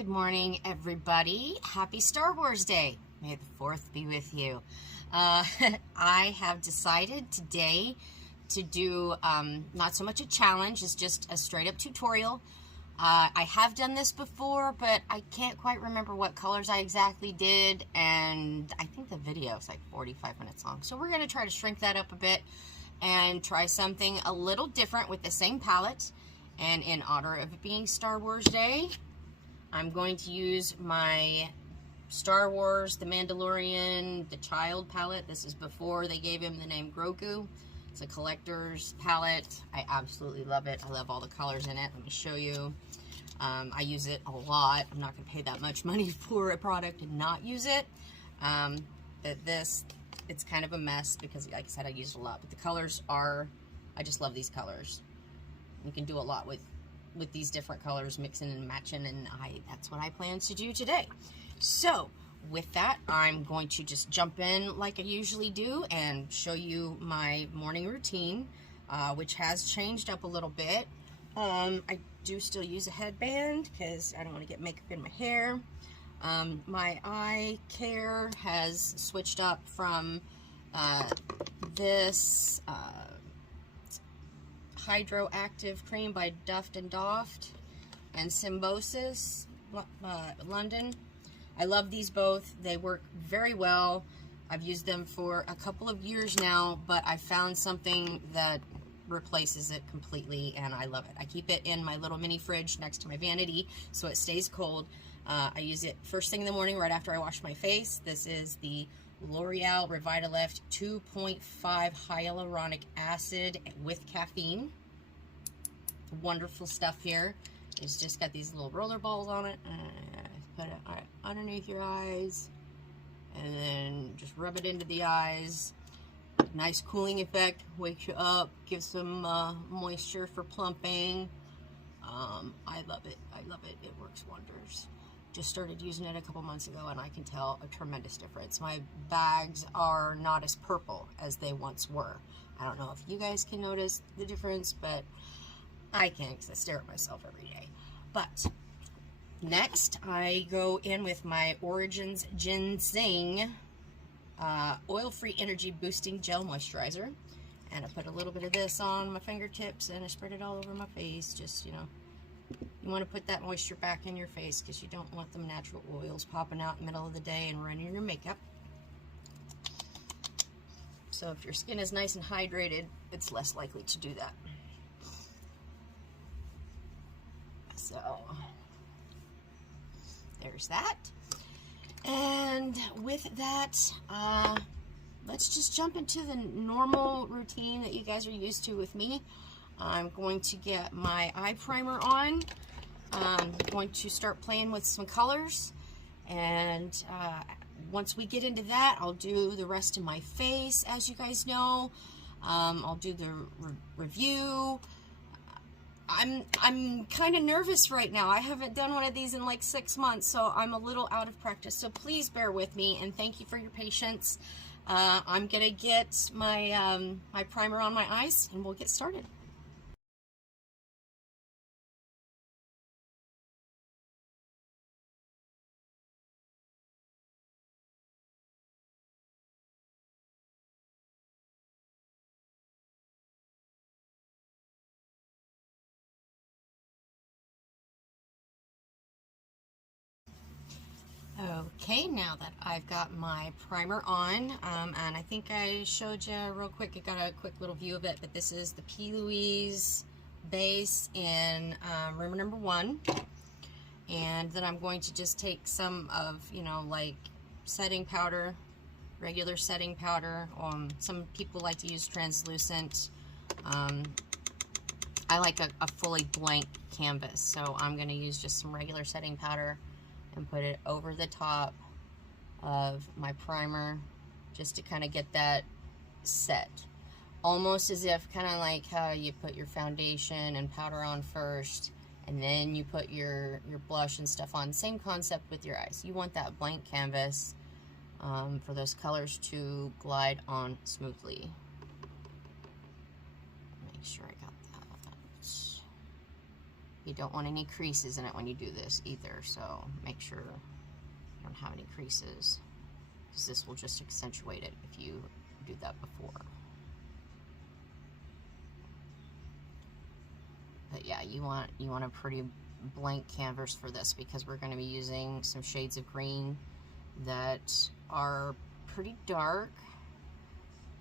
Good morning, everybody. Happy Star Wars Day. May the 4th be with you. I have decided today to do not so much a challenge, it's just a straight up tutorial. I have done this before, but I can't quite remember what colors I exactly did, and I think the video is like 45 minutes long. So we're going to try to shrink that up a bit and try something a little different with the same palette. And in honor of it being Star Wars Day, I'm going to use my Star Wars, the Mandalorian, the Child palette. This is before they gave him the name Grogu. It's a collector's palette. I absolutely love it. I love all the colors in it. Let me show you. I use it a lot. I'm not going to pay that much money for a product and not use it. But this, it's kind of a mess because, like I said, I use it a lot. But the colors are, I just love these colors. You can do a lot with these different colors, mixing and matching, and that's what I plan to do today. So with that, I'm going to just jump in like I usually do and show you my morning routine, which has changed up a little bit. I do still use a headband because I don't want to get makeup in my hair. My eye care has switched up from this Hydroactive Cream by Duft & Doft and Symbiosis London. I love these both. They work very well. I've used them for a couple of years now, but I found something that replaces it completely, and I love it. I keep it in my little mini fridge next to my vanity so it stays cold. I use it first thing in the morning right after I wash my face. This is the L'Oreal Revitalift 2.5 hyaluronic acid with caffeine. Wonderful stuff here. It's just got these little roller balls on it. Put it underneath your eyes and then just rub it into the eyes. Nice cooling effect, wakes you up, gives some moisture for plumping. I love it. I love it. It works wonders. Just started using it a couple months ago, and I can tell a tremendous difference. My bags are not as purple as they once were. I don't know if you guys can notice the difference, but I can because I stare at myself every day. But next, I go in with my Origins Ginseng Oil-Free Energy Boosting Gel Moisturizer. And I put a little bit of this on my fingertips, and I spread it all over my face, just, you know. You want to put that moisture back in your face because you don't want them natural oils popping out in the middle of the day and ruining your makeup. So if your skin is nice and hydrated, it's less likely to do that. So there's that. And with that, let's just jump into the normal routine that you guys are used to with me. I'm going to get my eye primer on. I'm going to start playing with some colors, and once we get into that, I'll do the rest of my face. As you guys know, I'll do the review. I'm kind of nervous right now. I haven't done one of these in like 6 months, so I'm a little out of practice. So please bear with me, and thank you for your patience. I'm gonna get my my primer on my eyes, and we'll get started. Okay, now that I've got my primer on, and I think I showed you real quick, I got a quick little view of it, but this is the P. Louise base in room number 1. And then I'm going to just take some of, you know, like setting powder, regular setting powder. Some people like to use translucent. I like a fully blank canvas, so I'm going to use just some regular setting powder and put it over the top of my primer just to kind of get that set. Almost as if, kind of like how you put your foundation and powder on first and then you put your blush and stuff on. Same concept with your eyes. You want that blank canvas for those colors to glide on smoothly. Make sure I got that. You don't want any creases in it when you do this either, so make sure you don't have any creases, because this will just accentuate it if you do that before. But yeah, you want a pretty blank canvas for this, because we're going to be using some shades of green that are pretty dark,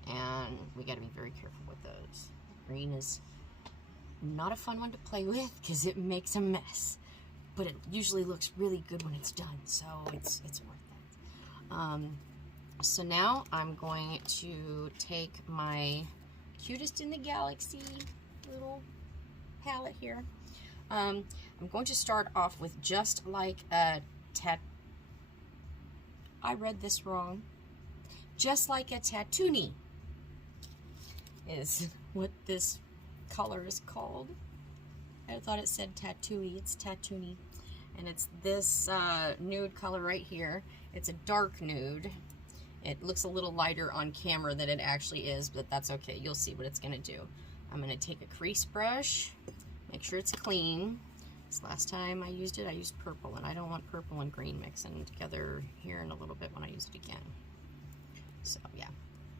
and we got to be very careful with those. Green is not a fun one to play with because it makes a mess, but it usually looks really good when it's done, so it's worth it. So now I'm going to take my Cutest in the Galaxy little palette here. I'm going to start off with Just Like a I read this wrong. Just Like a Tatooine is what this color is called. I thought it said tattooey. It's Tatooine, and it's this nude color right here. It's a dark nude. It looks a little lighter on camera than it actually is, but that's okay. You'll see what it's going to do. I'm going to take a crease brush, make sure it's clean. This last time I used it, I used purple, and I don't want purple and green mixing together here in a little bit when I use it again. So yeah,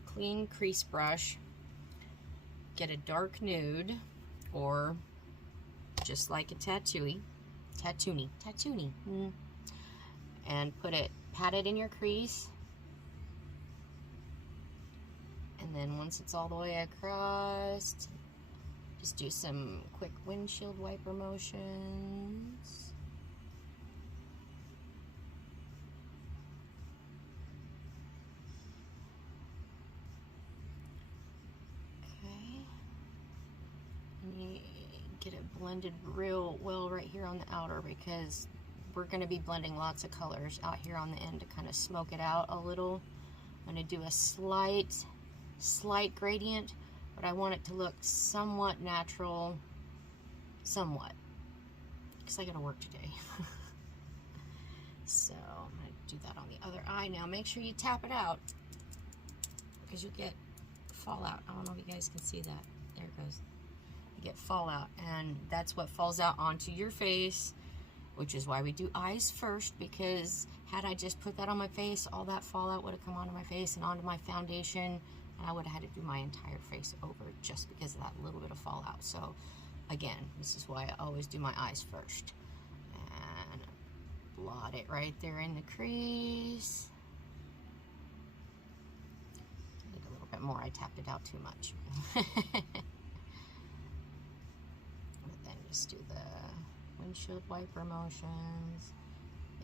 clean crease brush. Get a dark nude, or just like a Tatooine, and pat it in your crease. And then once it's all the way across, just do some quick windshield wiper motions. Okay. And you get it blended real well right here on the outer, because we're going to be blending lots of colors out here on the end to kind of smoke it out a little. I'm going to do a slight gradient, but I want it to look somewhat natural, somewhat, because I gotta work today. So I'm gonna do that on the other eye now. Make sure you tap it out, because you get fallout. I don't know if you guys can see that. There it goes. You get fallout, and that's what falls out onto your face, which is why we do eyes first, because had I just put that on my face, all that fallout would have come onto my face and onto my foundation, and I would have had to do my entire face over just because of that little bit of fallout. So again, this is why I always do my eyes first. And blot it right there in the crease. Need a little bit more. I tapped it out too much. But then just do the windshield wiper motions.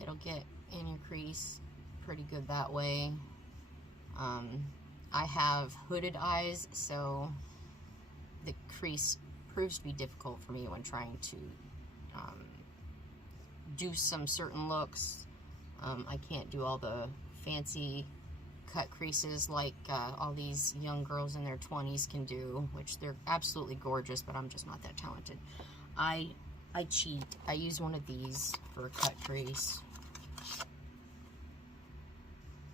It'll get in your crease pretty good that way. I have hooded eyes, so the crease proves to be difficult for me when trying to do some certain looks. I can't do all the fancy cut creases like all these young girls in their 20s can do, which they're absolutely gorgeous, but I'm just not that talented. I cheat. I use one of these for a cut crease.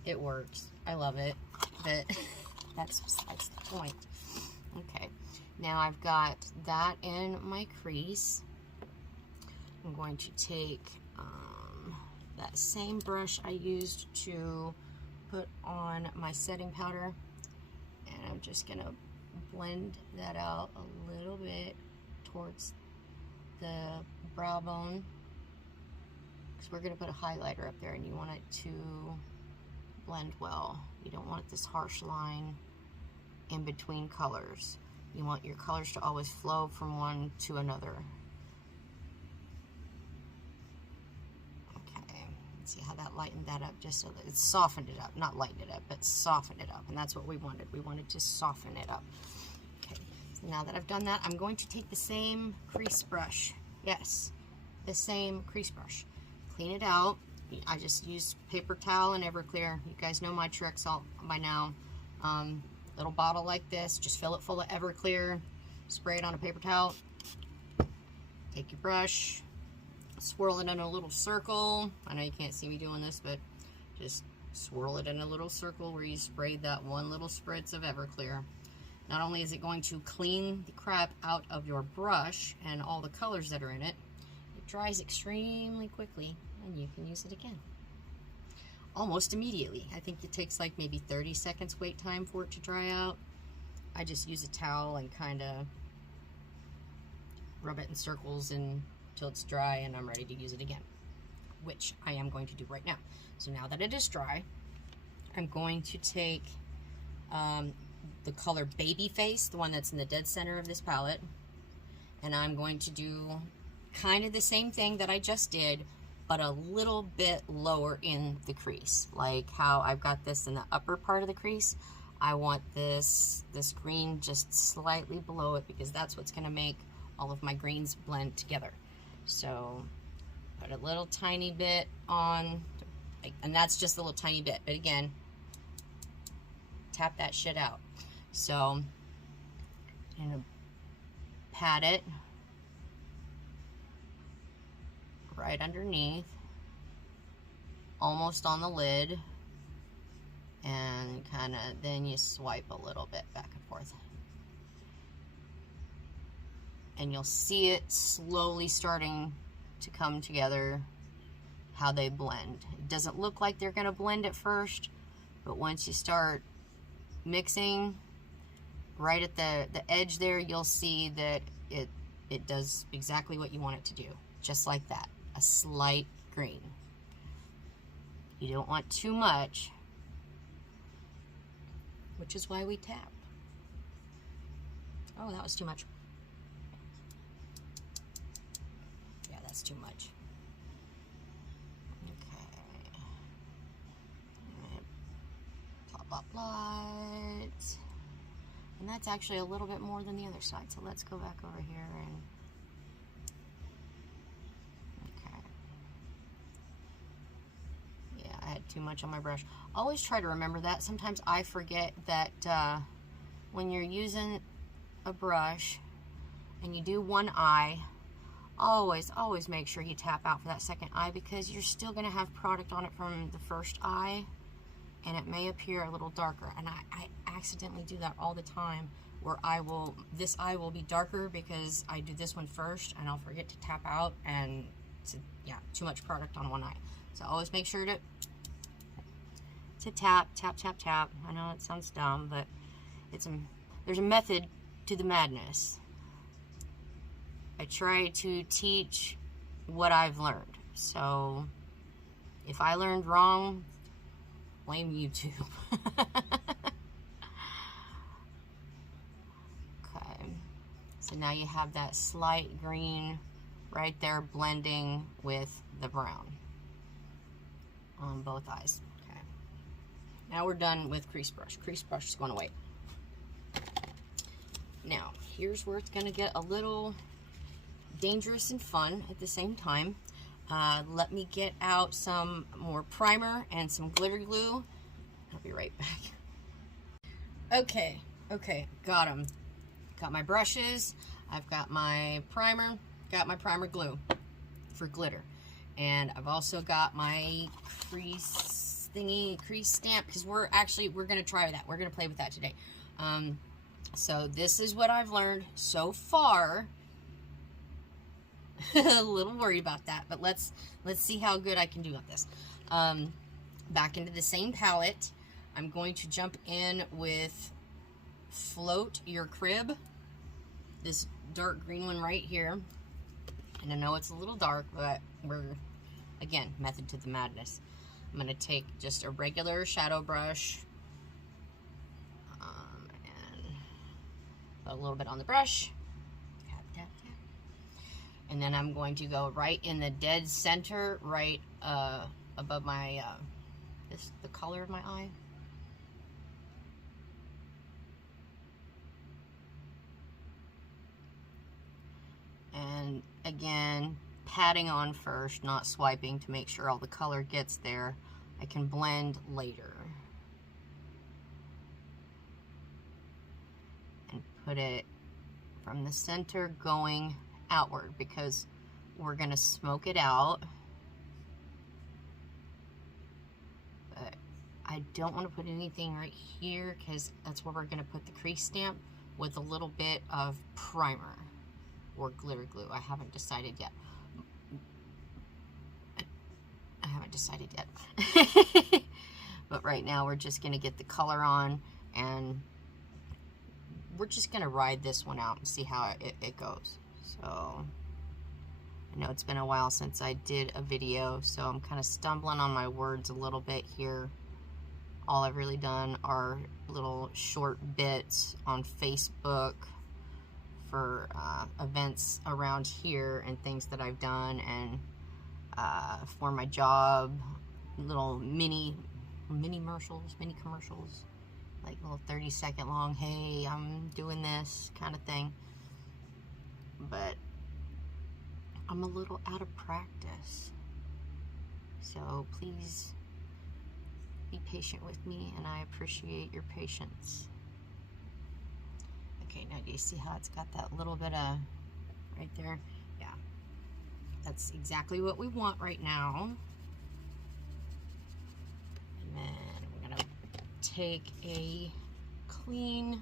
It works. I love it, but that's besides the point. Okay, now I've got that in my crease. I'm going to take that same brush I used to put on my setting powder, and I'm just going to blend that out a little bit towards the brow bone, because we're going to put a highlighter up there, and you want it to blend well. You don't want this harsh line in between colors. You want your colors to always flow from one to another. Okay, see how that lightened that up, just so that it softened it up. Not lightened it up, but softened it up, and that's what we wanted. We wanted to soften it up. Okay, so now that I've done that, I'm going to take the same crease brush. Yes, the same crease brush. Clean it out. I just use paper towel and Everclear. You guys know my tricks all by now. Little bottle like this, just fill it full of Everclear, spray it on a paper towel, take your brush, swirl it in a little circle. I know you can't see me doing this, but just swirl it in a little circle where you sprayed that one little spritz of Everclear. Not only is it going to clean the crap out of your brush and all the colors that are in it, dries extremely quickly and you can use it again. Almost immediately. I think it takes like maybe 30 seconds wait time for it to dry out. I just use a towel and kind of rub it in circles until it's dry and I'm ready to use it again, which I am going to do right now. So now that it is dry, I'm going to take the color Baby Face, the one that's in the dead center of this palette, and I'm going to do kind of the same thing that I just did, but a little bit lower in the crease. Like how I've got this in the upper part of the crease, I want this green just slightly below it because that's what's going to make all of my greens blend together. So put a little tiny bit on, and that's just a little tiny bit, but again, tap that shit out. So I'm gonna pat it right underneath, almost on the lid, and kind of then you swipe a little bit back and forth. And you'll see it slowly starting to come together, how they blend. It doesn't look like they're going to blend at first, but once you start mixing right at the edge there, you'll see that it does exactly what you want it to do. Just like that, a slight green. You don't want too much, which is why we tap. Oh, that was too much. Yeah, that's too much. Okay. Pop up lights. And that's actually a little bit more than the other side. So let's go back over here and I had too much on my brush. Always try to remember that. Sometimes I forget that when you're using a brush and you do one eye, always make sure you tap out for that second eye, because you're still going to have product on it from the first eye and it may appear a little darker. And I accidentally do that all the time, where this eye will be darker because I do this one first and I'll forget to tap out, and yeah, too much product on one eye. So always make sure to tap. I know it sounds dumb, but there's a method to the madness. I try to teach what I've learned. So if I learned wrong, blame YouTube. Okay, so now you have that slight green right there blending with the brown on both eyes. Okay, now we're done with crease brush. Crease brush is going away. Now here's where it's going to get a little dangerous and fun at the same time. Let me get out some more primer and some glitter glue. I'll be right back. Okay, got them. Got my brushes, I've got my primer, got my primer glue for glitter. And I've also got my crease thingy, crease stamp, because we're going to try that. We're going to play with that today. So this is what I've learned so far. A little worried about that, but let's see how good I can do with this. Back into the same palette, I'm going to jump in with Float Your Crib, this dark green one right here. And I know it's a little dark, but again, method to the madness. I'm going to take just a regular shadow brush and put a little bit on the brush. Tap. And then I'm going to go right in the dead center, right above my, the color of my eye. And again, patting on first, not swiping, to make sure all the color gets there. I can blend later. And put it from the center going outward, because we're going to smoke it out. But I don't want to put anything right here, because that's where we're going to put the crease stamp with a little bit of primer or glitter glue. I haven't decided yet. haven't decided yet. But right now we're just going to get the color on, and we're just going to ride this one out and see how it goes. So I know it's been a while since I did a video, so I'm kind of stumbling on my words a little bit here. All I've really done are little short bits on Facebook for events around here and things that I've done, and for my job, little mini commercials, like little 30-second long, hey, I'm doing this kind of thing. But I'm a little out of practice, so please be patient with me, and I appreciate your patience. Okay, now do you see how it's got that little bit of right there? Yeah, that's exactly what we want right now. And then we're gonna take a clean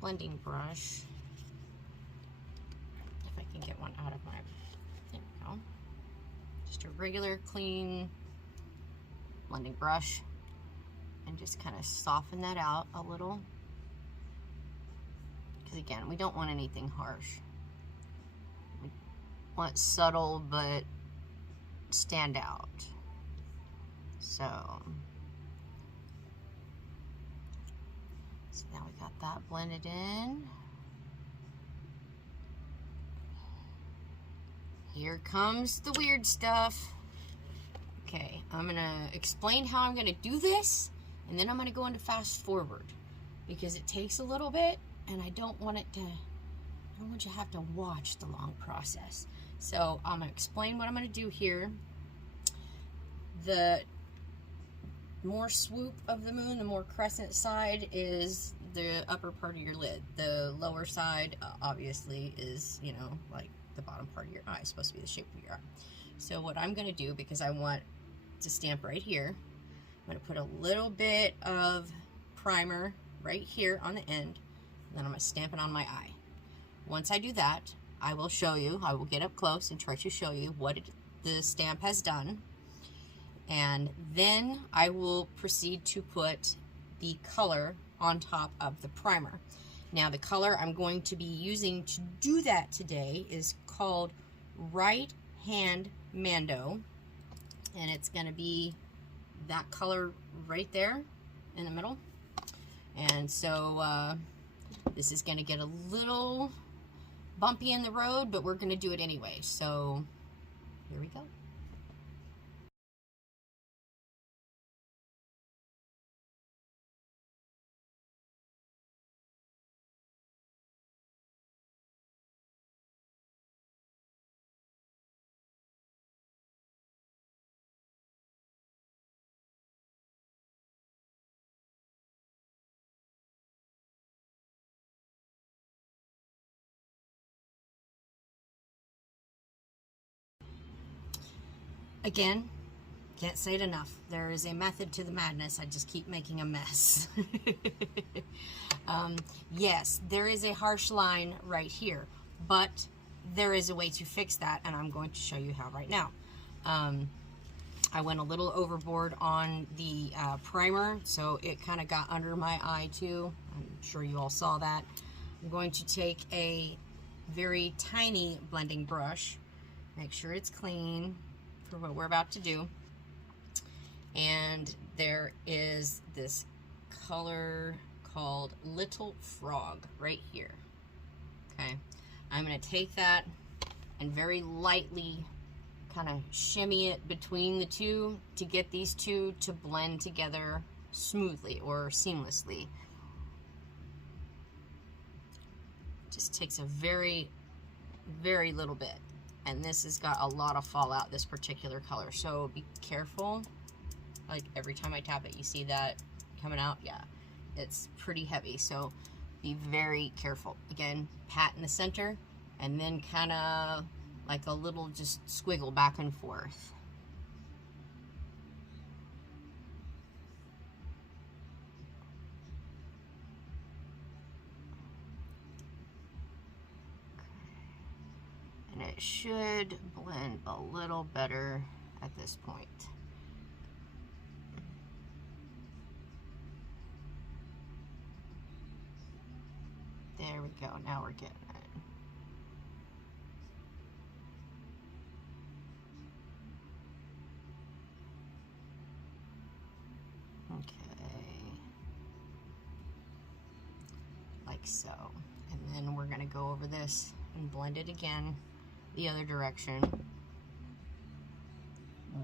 blending brush, if I can get one out of my, there we go. Just a regular clean blending brush, and just kind of soften that out a little. Because again, we don't want anything harsh. We want subtle but stand out. So now we got that blended in. Here comes the weird stuff. Okay, I'm gonna explain how I'm gonna do this, and then I'm gonna go into fast forward, because it takes a little bit, and I don't want you to have to watch the long process. So I'm gonna explain what I'm gonna do here. The more swoop of the moon, the more crescent side is the upper part of your lid. The lower side, obviously, is, you know, like the bottom part of your eye. It's supposed to be the shape of your eye. So what I'm going to do, because I want to stamp right here, I'm going to put a little bit of primer right here on the end, and then I'm going to stamp it on my eye. Once I do that, I will show you, I will get up close and try to show you what the stamp has done. And then I will proceed to put the color on top of the primer. Now the color I'm going to be using to do that today is called Right Hand Mando, and it's going to be that color right there in the middle. And so this is going to get a little bumpy in the road, but we're going to do it anyway. So here we go. Again, can't say it enough. There is a method to the madness. I just keep making a mess. Yes, there is a harsh line right here, but there is a way to fix that, and I'm going to show you how right now. I went a little overboard on the primer, so it kind of got under my eye too. I'm sure you all saw that. I'm going to take a very tiny blending brush, make sure it's clean for what we're about to do, and there is this color called Little Frog right here. Okay, I'm going to take that and very lightly kind of shimmy it between the two to get these two to blend together smoothly or seamlessly. Just takes a very, very little bit. And this has got a lot of fallout, this particular color. So be careful. Like every time I tap it, you see that coming out? Yeah, it's pretty heavy. So be very careful. Again, pat in the center, and then kind of like a little just squiggle back and forth. And it should blend a little better at this point. There we go. Now we're getting it. Okay. Like so. And then we're going to go over this and blend it again the other direction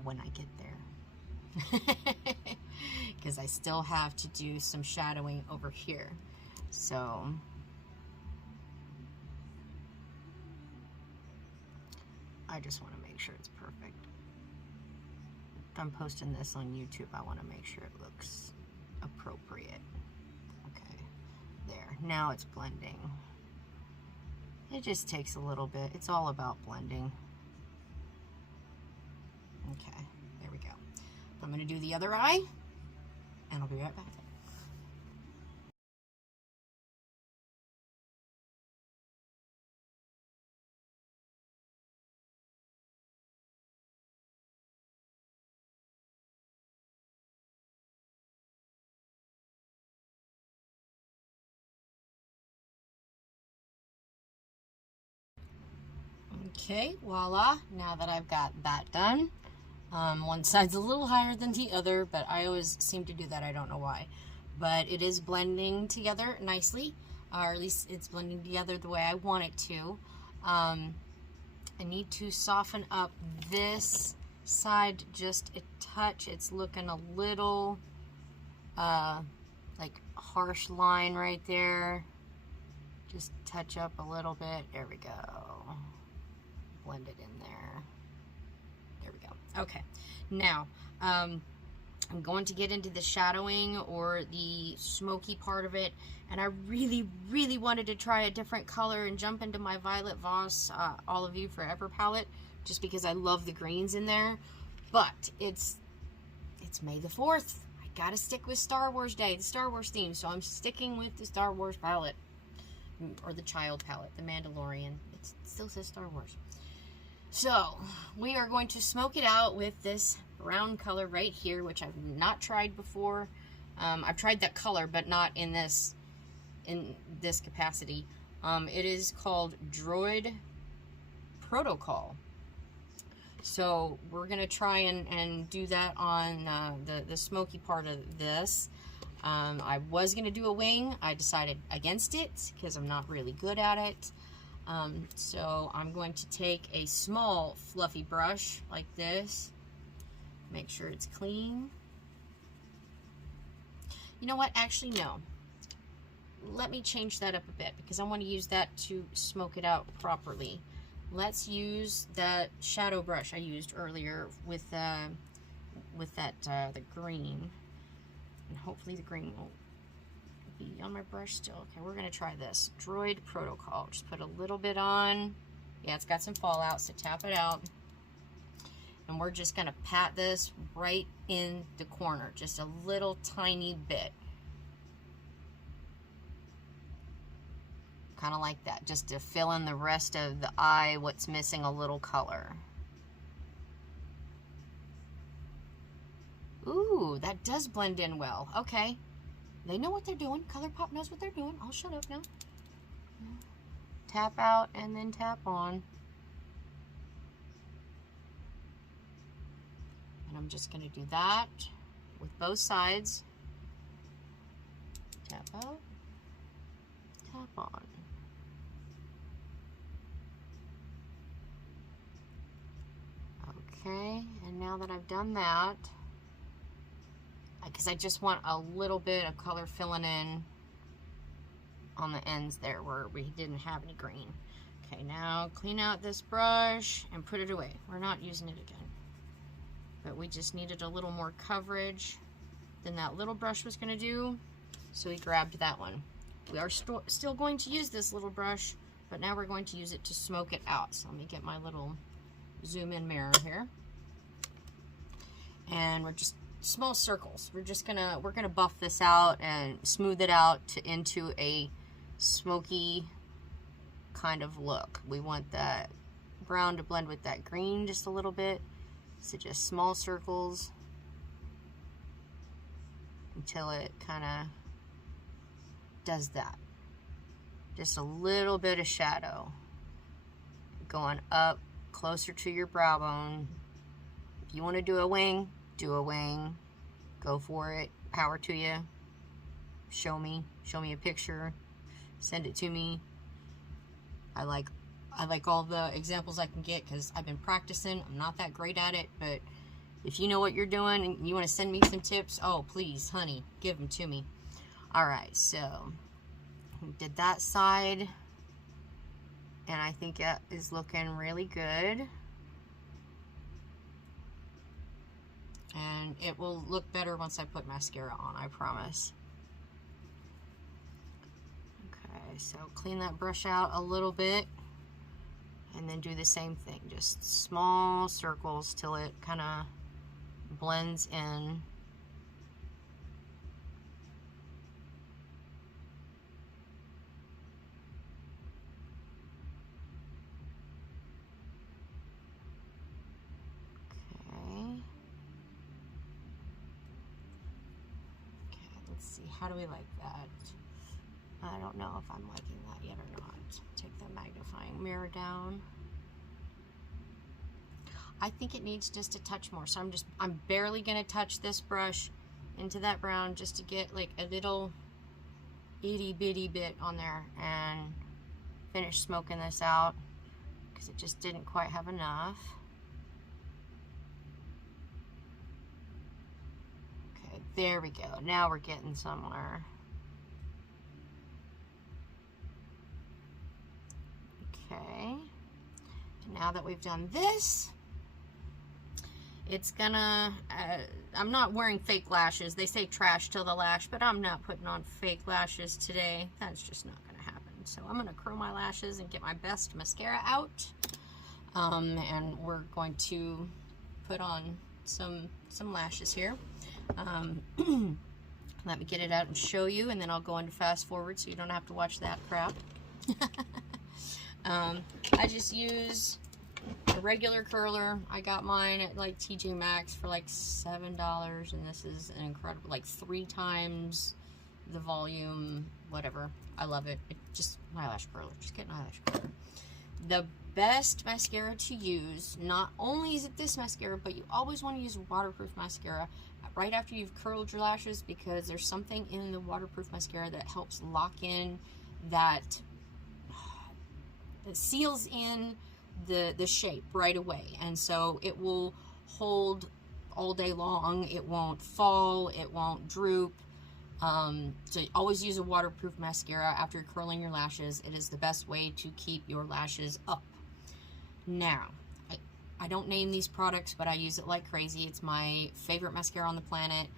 when I get there. Because I still have to do some shadowing over here. So I just want to make sure it's perfect. If I'm posting this on YouTube, I want to make sure it looks appropriate. Okay, there. Now it's blending. It just takes a little bit. It's all about blending. Okay, there we go. I'm going to do the other eye, and I'll be right back. Okay, voila. Now that I've got that done, one side's a little higher than the other, but I always seem to do that. I don't know why. But it is blending together nicely, or at least it's blending together the way I want it to. I need to soften up this side just a touch. It's looking a little like harsh line right there. Just touch up a little bit. There we go. Blend it in there. There we go. Okay. Now, I'm going to get into the shadowing or the smoky part of it, and I really, really wanted to try a different color and jump into my Violet Voss All of You Forever palette, just because I love the greens in there. But it's May the 4th. I gotta stick with Star Wars Day, the Star Wars theme, so I'm sticking with the Star Wars palette, or the child palette, the Mandalorian. It still says Star Wars. So we are going to smoke it out with this brown color right here, which I've not tried before. I've tried that color, but not in this capacity. It is called Droid Protocol. So we're gonna try and do that on the smoky part of this. I was gonna do a wing. I decided against it because I'm not really good at it. So I'm going to take a small fluffy brush like this, make sure it's clean. You know what, actually no, let me change that up a bit because I want to use that to smoke it out properly. Let's use that shadow brush I used earlier with the green, and hopefully the green will be on my brush still. Okay, we're gonna try this Droid Protocol. Just put a little bit on. Yeah, it's got some fallout, so tap it out. And we're just gonna pat this right in the corner, just a little tiny bit. Kind of like that, just to fill in the rest of the eye, what's missing a little color. Ooh, that does blend in well. Okay. They know what they're doing. ColourPop knows what they're doing. I'll shut up now. Tap out and then tap on. And I'm just going to do that with both sides. Tap out, tap on. Okay, and now that I've done that, because I just want a little bit of color filling in on the ends there where we didn't have any green. Okay, now clean out this brush and put it away. We're not using it again. But we just needed a little more coverage than that little brush was going to do, so we grabbed that one. We are still going to use this little brush, but now we're going to use it to smoke it out. So let me get my little zoom in mirror here. And we're just small circles. We're gonna buff this out and smooth it out into a smoky kind of look. We want that brown to blend with that green just a little bit, So just small circles until it kind of does that. Just a little bit of shadow going up closer to your brow bone. If you want to do a wing, go for it. Power to you. Show me a picture, send it to me. I like all the examples I can get because I've been practicing. I'm not that great at it, but if you know what you're doing and you want to send me some tips, oh please, honey, give them to me. All right, so we did that side, and I think it is looking really good. And it will look better once I put mascara on, I promise. Okay, so clean that brush out a little bit, and then do the same thing. Just small circles till it kind of blends in. How do we like that? I don't know if I'm liking that yet or not. Take the magnifying mirror down. I think it needs just a touch more. So I'm barely gonna touch this brush into that brown just to get like a little itty bitty bit on there and finish smoking this out because it just didn't quite have enough. There we go. Now we're getting somewhere. Okay. And now that we've done this, it's gonna, I'm not wearing fake lashes. They say trash till the lash, but I'm not putting on fake lashes today. That's just not gonna happen. So I'm gonna curl my lashes and get my best mascara out. And we're going to put on some lashes here. Let me get it out and show you, and then I'll go into fast forward so you don't have to watch that crap. I just use a regular curler. I got mine at like TJ Maxx for like $7, and this is an incredible, like 3 times the volume, whatever. I love it. Just an eyelash curler. Just get an eyelash curler. The best mascara to use, not only is it this mascara, but you always want to use waterproof mascara right after you've curled your lashes, because there's something in the waterproof mascara that helps lock in that, it seals in the shape right away, and so it will hold all day long. It won't fall, it won't droop. So always use a waterproof mascara after you're curling your lashes. It is the best way to keep your lashes up. Now, I don't name these products, but I use it like crazy. It's my favorite mascara on the planet.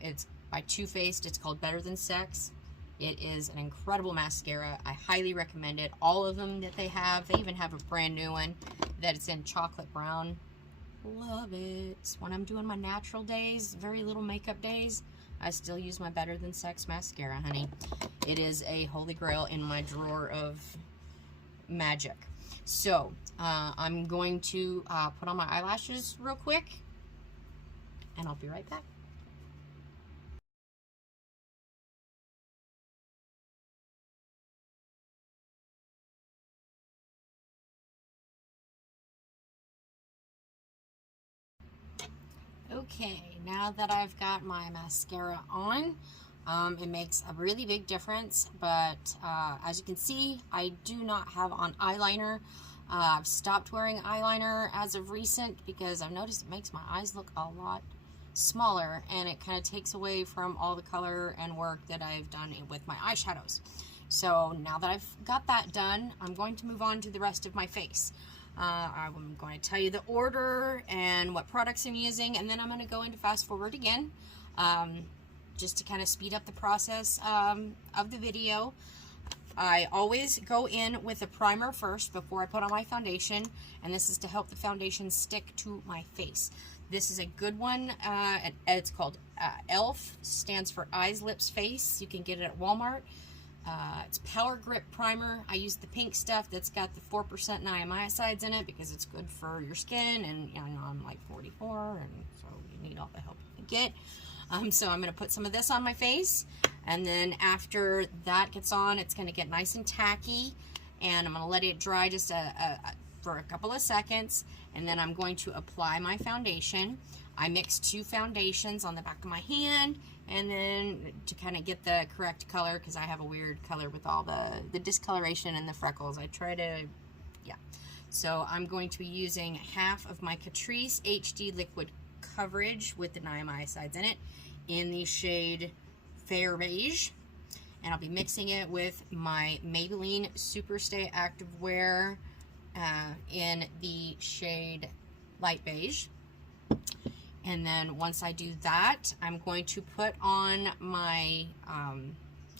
It's by Too Faced. It's called Better Than Sex. It is an incredible mascara. I highly recommend it. All of them that they have. They even have a brand new one that it's in chocolate brown. Love it. When I'm doing my natural days, very little makeup days, I still use my Better Than Sex mascara, honey. It is a holy grail in my drawer of magic. So, I'm going to put on my eyelashes real quick, and I'll be right back. Okay, now that I've got my mascara on, it makes a really big difference, but as you can see, I do not have on eyeliner. I've stopped wearing eyeliner as of recent because I've noticed it makes my eyes look a lot smaller, and it kind of takes away from all the color and work that I've done with my eyeshadows. So now that I've got that done, I'm going to move on to the rest of my face. I'm going to tell you the order and what products I'm using, and then I'm going to go into fast forward again, just to kind of speed up the process of the video. I always go in with a primer first before I put on my foundation, and this is to help the foundation stick to my face. This is a good one. It's called ELF, stands for Eyes, Lips, Face. You can get it at Walmart. it's Power Grip Primer. I use the pink stuff that's got the 4% niacinamides in it because it's good for your skin, and you know, I'm like 44, and so you need all the help you can get. So I'm going to put some of this on my face, and then after that gets on, it's going to get nice and tacky, and I'm going to let it dry just for a couple of seconds, and then I'm going to apply my foundation. I mix 2 foundations on the back of my hand, and then to kind of get the correct color, because I have a weird color with all the discoloration and the freckles. I try to, yeah. So I'm going to be using half of my Catrice HD Liquid Coverage with the niacinamides in it in the shade Fair Beige, and I'll be mixing it with my Maybelline Superstay Activewear in the shade Light Beige. And then once I do that, I'm going to put on my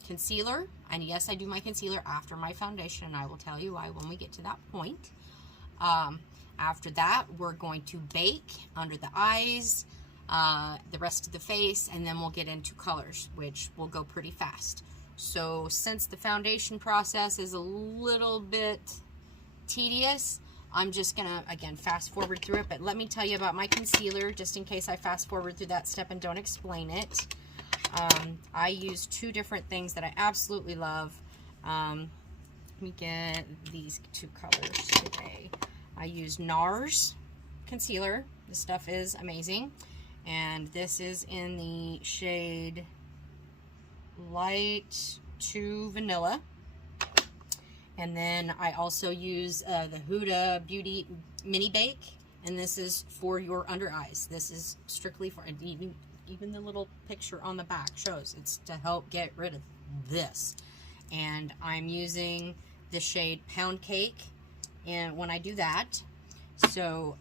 concealer. And yes, I do my concealer after my foundation, and I will tell you why when we get to that point. After that, we're going to bake under the eyes, the rest of the face, and then we'll get into colors, which will go pretty fast. So since the foundation process is a little bit tedious, I'm just gonna, again, fast forward through it, but let me tell you about my concealer, just in case I fast forward through that step and don't explain it. I use 2 different things that I absolutely love. Let me get these 2 colors today. I use NARS concealer. This stuff is amazing. And this is in the shade Light to Vanilla. And then I also use the Huda Beauty Mini Bake, and this is for your under eyes. This is strictly for, even the little picture on the back shows it's to help get rid of this. And I'm using the shade Pound Cake, and when I do that, so,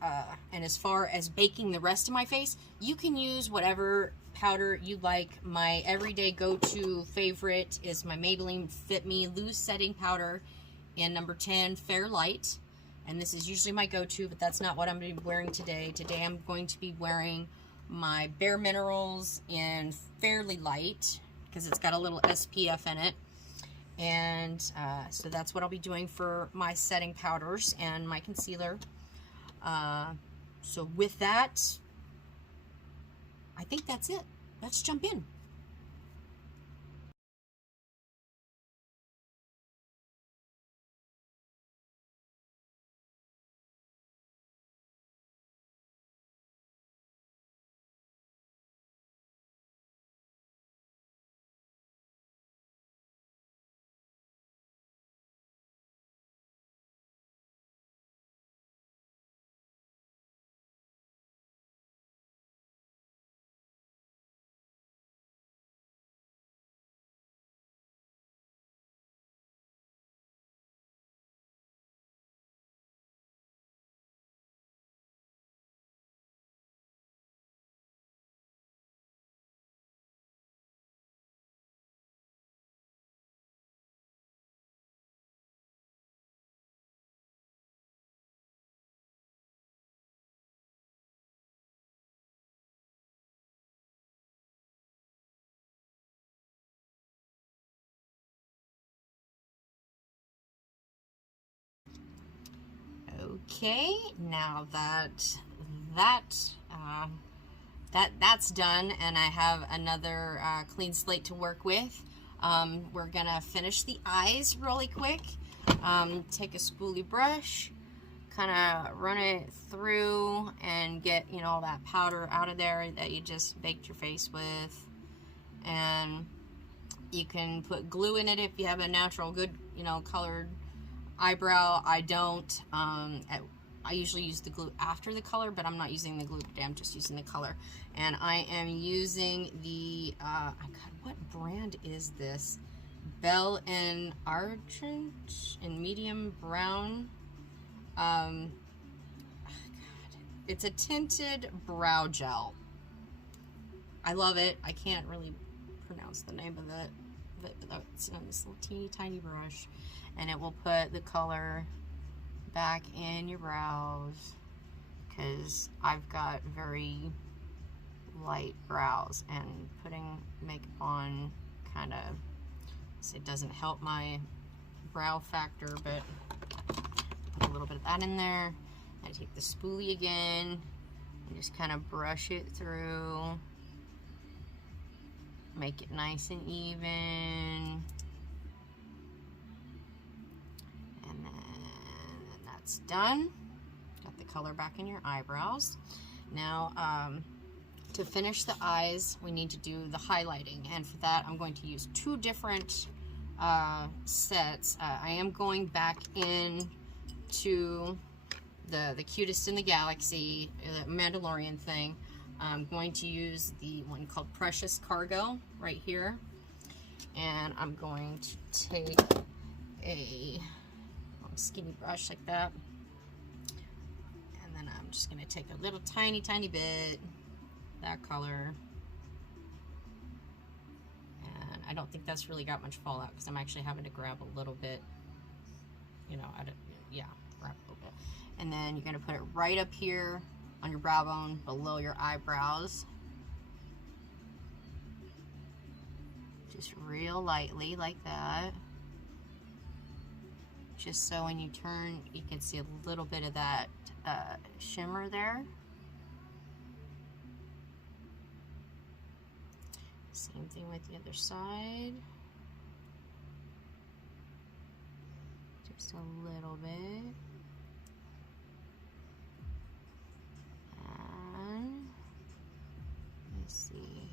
and as far as baking the rest of my face, you can use whatever powder you like. My everyday go-to favorite is my Maybelline Fit Me Loose Setting Powder in number 10 Fair Light, and this is usually my go-to, but that's not what I'm going to be wearing today. Today I'm going to be wearing my Bare Minerals in Fairly Light because it's got a little SPF in it, and so that's what I'll be doing for my setting powders and my concealer. So with that, I think that's it. Let's jump in. Okay, now that's done, and I have another clean slate to work with. We're gonna finish the eyes really quick. Take a spoolie brush, kind of run it through, and get all that powder out of there that you just baked your face with. And you can put glue in it if you have a natural good colored eyebrow. I don't. I usually use the glue after the color, but I'm not using the glue today. I'm just using the color. And I am using the, God, what brand is this? Belle and Argent in medium brown. God, it's a tinted brow gel. I love it. I can't really pronounce the name of it, but it's on this little teeny tiny brush, and it will put the color back in your brows, because I've got very light brows, and putting makeup on kind of So it doesn't help my brow factor, but put a little bit of that in there. I take the spoolie again and just kind of brush it through. Make it nice and even. And then that's done. Got the color back in your eyebrows. Now, to finish the eyes, we need to do the highlighting. And for that, I'm going to use two different sets. I am going back in to the Cutest in the Galaxy, the Mandalorian thing. I'm going to use the one called Precious Cargo right here. And I'm going to take a skinny brush like that. And then I'm just going to take a little tiny bit, that color. And I don't think that's really got much fallout because I'm actually having to grab a little bit, you know, yeah, grab a little bit. And then you're going to put it right up here on your brow bone below your eyebrows. Just real lightly like that. Just so when you turn, you can see a little bit of that shimmer there. Same thing with the other side. Just a little bit. And let's see.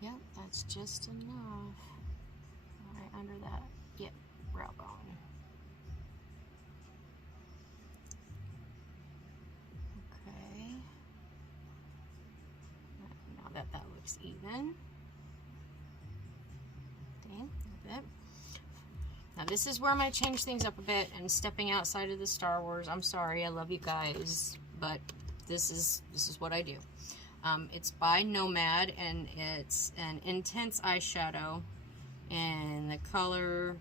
Yep, that's just enough. Right under that, yep, brow bone. Okay. Now that looks even. Okay, a bit. Now this is where I'm going to change things up a bit and stepping outside of the Star Wars. I'm sorry, I love you guys, but this is what I do. It's by Nomad, and it's an intense eyeshadow in the color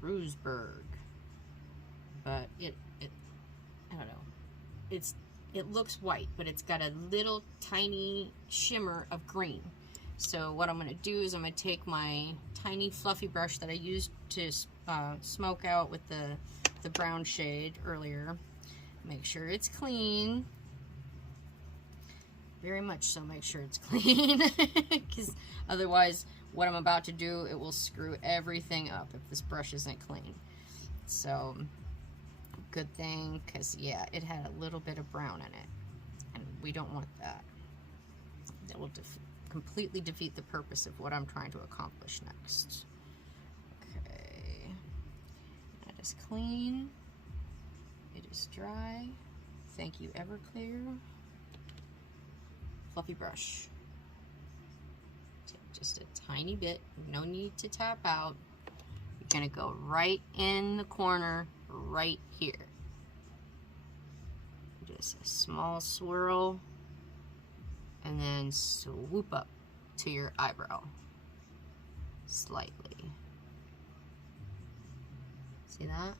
Cruiseberg. But I don't know. It looks white, but it's got a little tiny shimmer of green. So what I'm going to do is I'm going to take my tiny fluffy brush that I used to smoke out with the brown shade earlier. Make sure it's clean. Very much so, make sure it's clean, because otherwise what I'm about to do, it will screw everything up if this brush isn't clean. So, good thing, because yeah, it had a little bit of brown in it, and we don't want that. That will completely defeat the purpose of what I'm trying to accomplish next. Okay, that is clean, it is dry. Thank you, Everclear. Fluffy brush. Take just a tiny bit, no need to tap out. You're gonna go right in the corner, right here. Just a small swirl, and then swoop up to your eyebrow, slightly. See that?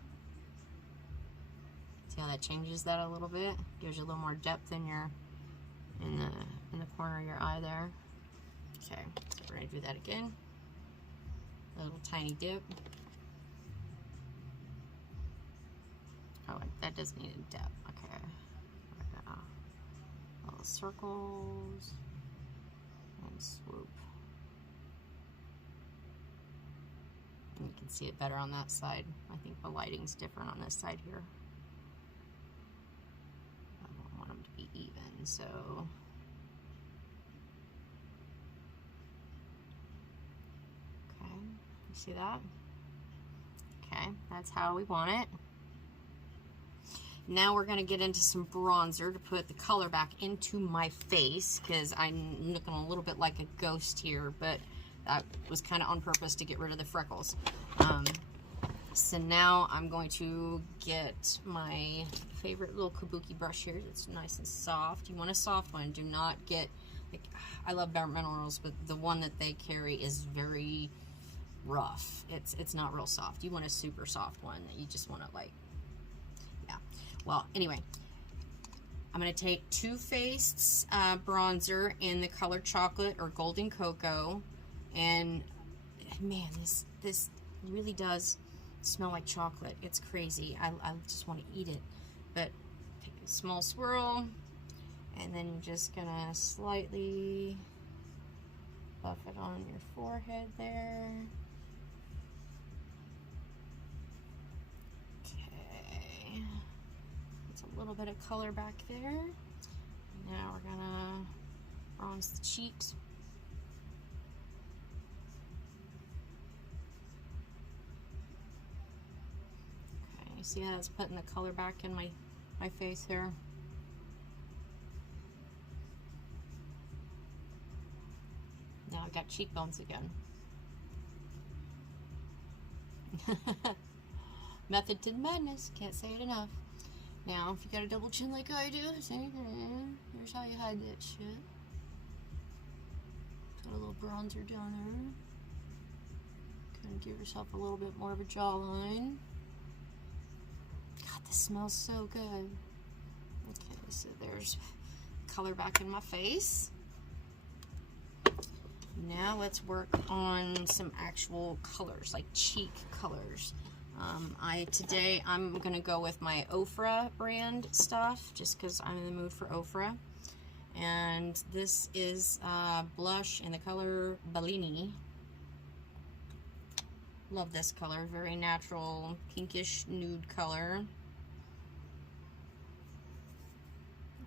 See how that changes that a little bit? Gives you a little more depth in your in the corner of your eye there. Okay, so we're gonna do that again. A little tiny dip. Oh, that does need a dip. Okay. Little circles and swoop. And you can see it better on that side. I think the lighting's different on this side here. So okay, you see that? Okay, that's how we want it. Now we're going to get into some bronzer to put the color back into my face, because I'm looking a little bit like a ghost here, but that was kind of on purpose to get rid of the freckles. So now I'm going to get my favorite little kabuki brush here. It's nice and soft. You want a soft one. Do not get, like, I love Bare Minerals, but the one that they carry is very rough. It's not real soft. You want a super soft one that you just want to, like, yeah. Well, anyway, I'm going to take Too Faced's bronzer in the color Chocolate or Golden Cocoa, and man, this really does smell like chocolate. It's crazy. I just want to eat it. But take a small swirl, and then you're just gonna slightly buff it on your forehead there. Okay. It's a little bit of color back there. Now we're gonna bronze the cheeks. Okay, you see how it's putting the color back in my face here? Now I got cheekbones again. Method to the madness, can't say it enough. Now, if you got a double chin like I do, same thing. Here's how you hide that shit. Got a little bronzer down there. Kind of give yourself a little bit more of a jawline. God, this smells so good. Okay, so there's color back in my face. Now let's work on some actual colors, like cheek colors. Today I'm gonna go with my Ofra brand stuff, just because I'm in the mood for Ofra. And this is blush in the color Bellini. Love this color, very natural, pinkish nude color.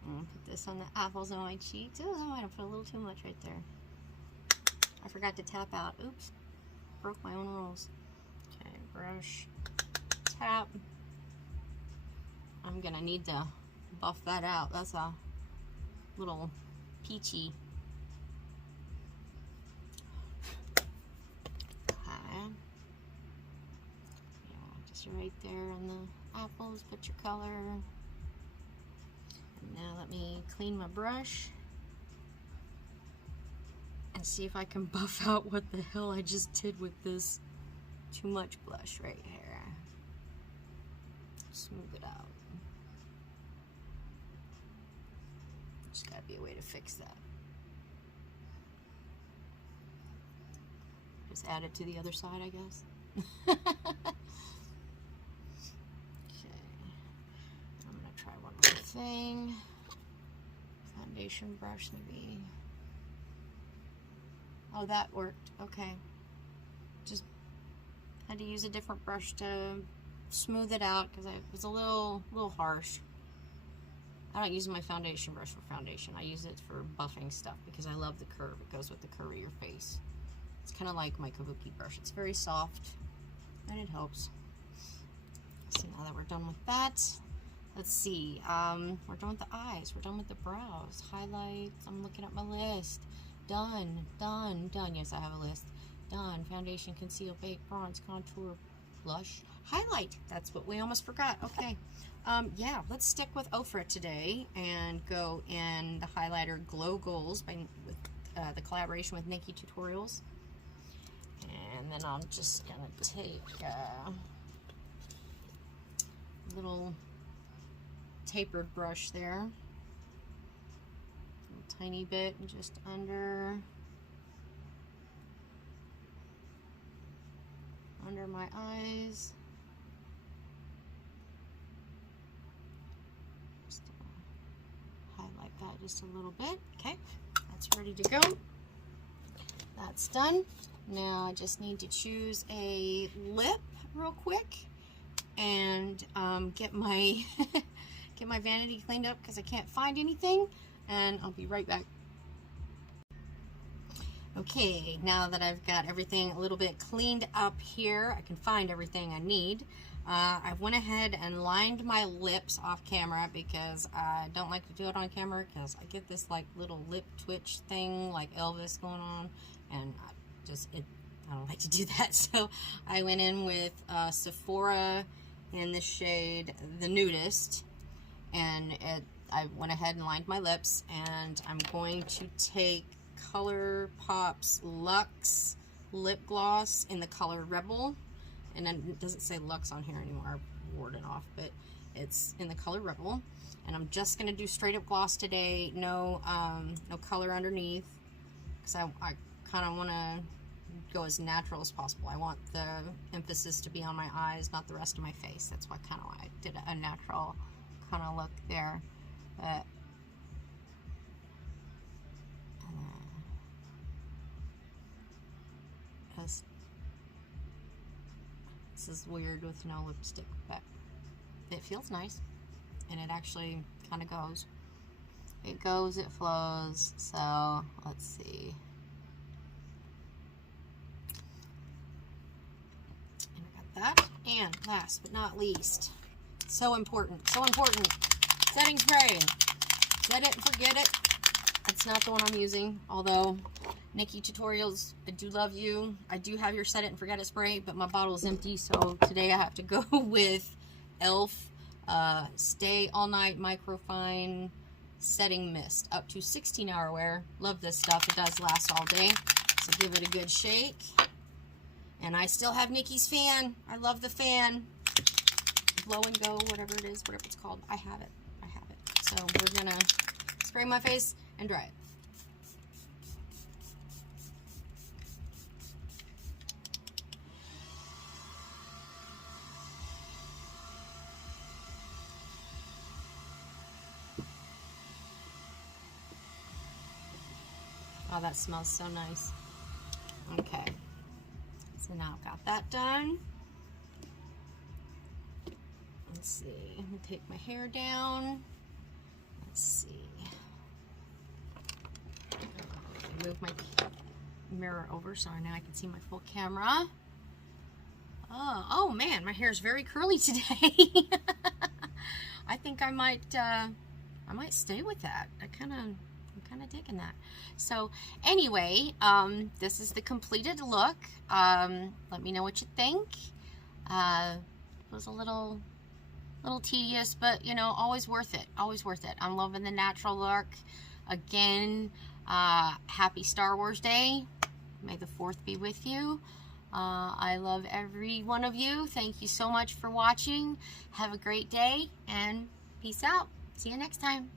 I'm gonna put this on the apples on my cheeks. Oh, I might have put a little too much right there. I forgot to tap out. Oops, broke my own rules. Okay, brush, tap. I'm gonna need to buff that out. That's a little peachy. Okay. Yeah, just right there on the apples, put your color. And now let me clean my brush and see if I can buff out what the hell I just did with this too much blush right here. Smooth it out. There's gotta be a way to fix that. Just add it to the other side, I guess. Okay. I'm gonna try one more thing. Foundation brush, maybe. Oh, that worked. Okay. Just had to use a different brush to smooth it out because it was a little harsh. I don't use my foundation brush for foundation. I use it for buffing stuff because I love the curve. It goes with the curve of your face. It's kind of like my kabuki brush. It's very soft and it helps. So now that we're done with that, let's see. We're done with the eyes. We're done with the brows. Highlights. I'm looking at my list. Done, done, done. Yes, I have a list. Done. Foundation, conceal, bake, bronze, contour, blush, highlight. That's what we almost forgot. Okay. Yeah, let's stick with Ofra today and go in the highlighter Glow Goals with the collaboration with Nikki Tutorials. And then I'm just gonna take a little tapered brush there. Tiny bit just under my eyes. Just highlight that just a little bit. Okay, that's ready to go. That's done. Now I just need to choose a lip real quick and get my get my vanity cleaned up because I can't find anything. And I'll be right back. Okay, now that I've got everything a little bit cleaned up here, I can find everything I need. I went ahead and lined my lips off camera because I don't like to do it on camera because I get this like little lip twitch thing like Elvis going on, and I don't like to do that. So I went in with Sephora in the shade The Nudist, and I went ahead and lined my lips, and I'm going to take ColourPop's Luxe lip gloss in the color Rebel, and then it doesn't say Luxe on here anymore, I wore it off, but it's in the color Rebel, and I'm just going to do straight up gloss today, no color underneath, because I kind of want to go as natural as possible. I want the emphasis to be on my eyes, not the rest of my face. That's why kind of why I did a natural kind of look there. But this is weird with no lipstick, but it feels nice, and it actually kind of goes. It goes, it flows. So let's see. And I got that. And last but not least, so important, setting spray. Set it and forget it. It's not the one I'm using, although Nikki Tutorials, I do love you. I do have your set it and forget it spray, but my bottle is empty, so today I have to go with e.l.f. Stay All Night Microfine Setting Mist, up to 16-hour wear. Love this stuff. It does last all day, so give it a good shake. And I still have Nikki's fan. I love the fan. Blow and go, whatever it is, whatever it's called. I have it. I have it. So we're gonna spray my face and dry it. Oh, that smells so nice. Okay. So now I've got that done. Let's see. I'm gonna take my hair down. Let's see. Move my mirror over so now I can see my full camera. Oh man, my hair is very curly today. I think I might stay with that. I'm kind of digging that. So anyway, this is the completed look. Let me know what you think. It was a little tedious, but you know, always worth it. Always worth it. I'm loving the natural look. Again, happy Star Wars Day. May the 4th be with you. I love every one of you. Thank you so much for watching. Have a great day and peace out. See you next time.